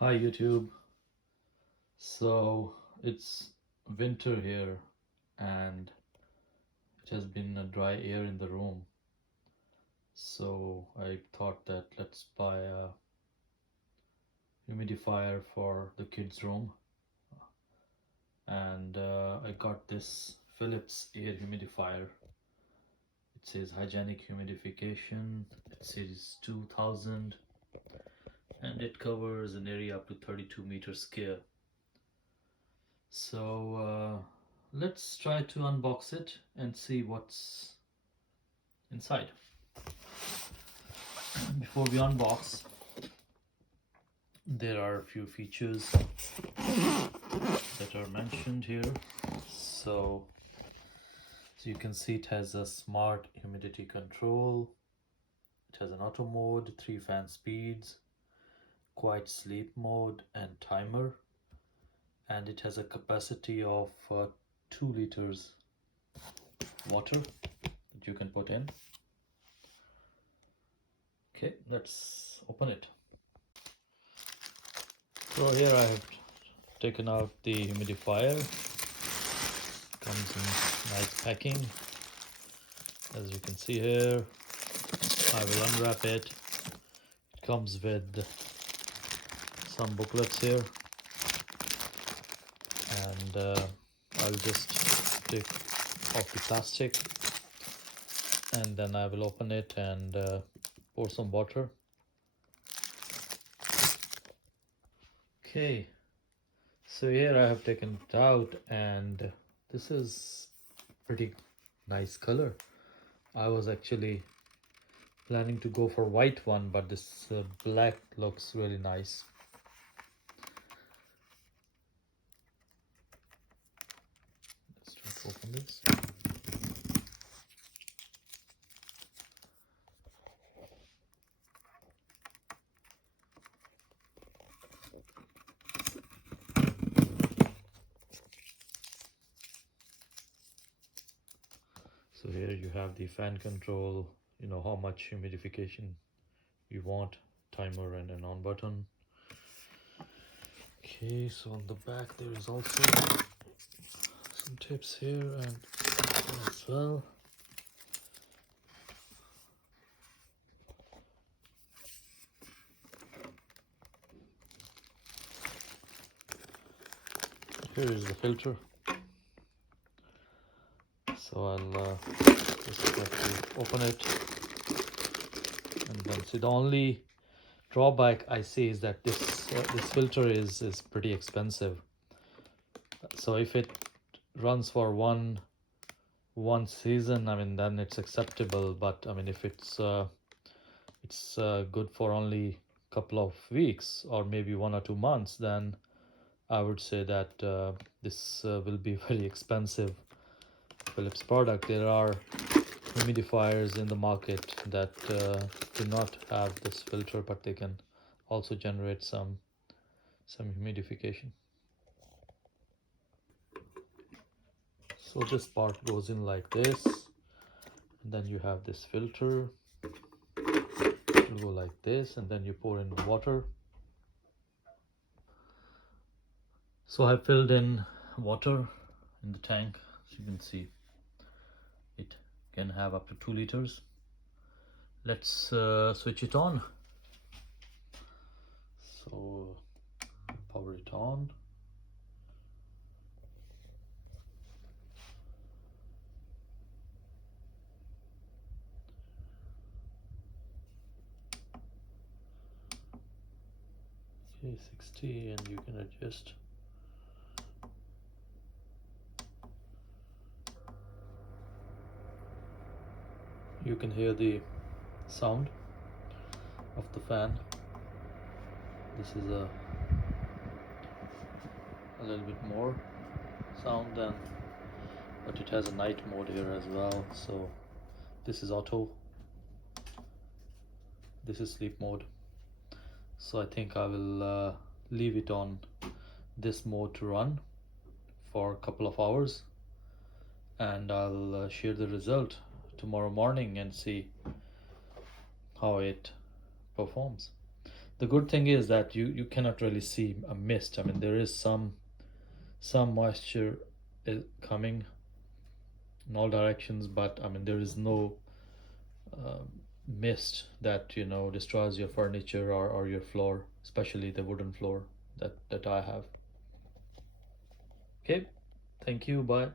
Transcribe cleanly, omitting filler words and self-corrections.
Hi YouTube. So it's winter here and it has been a dry air in the room. So I thought that let's buy a humidifier for the kids' room. And I got this Philips air humidifier. It says hygienic humidification. It says 2000 and it covers an area up to 32 meters square. So let's try to unbox it and see what's inside. Before we unbox, there are a few features that are mentioned here. So you can see it has a smart humidity control. It has an auto mode, 3 fan speeds, quiet sleep mode and timer, and it has a capacity of 2 liters water that you can put in. Okay, let's open it. So here I have taken out the humidifier. Comes in nice packing, as you can see here. I will unwrap it. It comes with some booklets here, and I'll just take off the plastic, and then I will open it and pour some water. Okay, so here I have taken it out, and this is pretty nice color. I was actually planning to go for white one, but this black looks really nice. Let's try to open this. So here you have the fan control, how much humidification you want, timer and an on button. Okay, so on the back there is also some tips here and as well. Here is the filter. So I'll just have to open it and then see. The only drawback I see is that this filter is pretty expensive. So if it runs for one season, I mean, then it's acceptable. But I mean, if it's good for only a couple of weeks or maybe 1 or 2 months, then I would say that this will be very expensive Philips product. There are humidifiers in the market that do not have this filter, but they can also generate some humidification. So this part goes in like this, and then you have this filter. It will go like this, and then you pour in water. So I filled in water in the tank, as you can see. It can have up to 2 liters. Let's switch it on. So power it on. Okay, 60, and you can adjust. You can hear the sound of the fan. This is a little bit more sound than, but it has a night mode here as well. So this is auto, this is sleep mode. So I think I will leave it on this mode to run for a couple of hours, and I'll share the result tomorrow morning and see how it performs. The good thing is that you cannot really see a mist. I mean, there is some moisture coming in all directions, but I mean, there is no mist that destroys your furniture or your floor, especially the wooden floor that I have. Okay, thank you. Bye.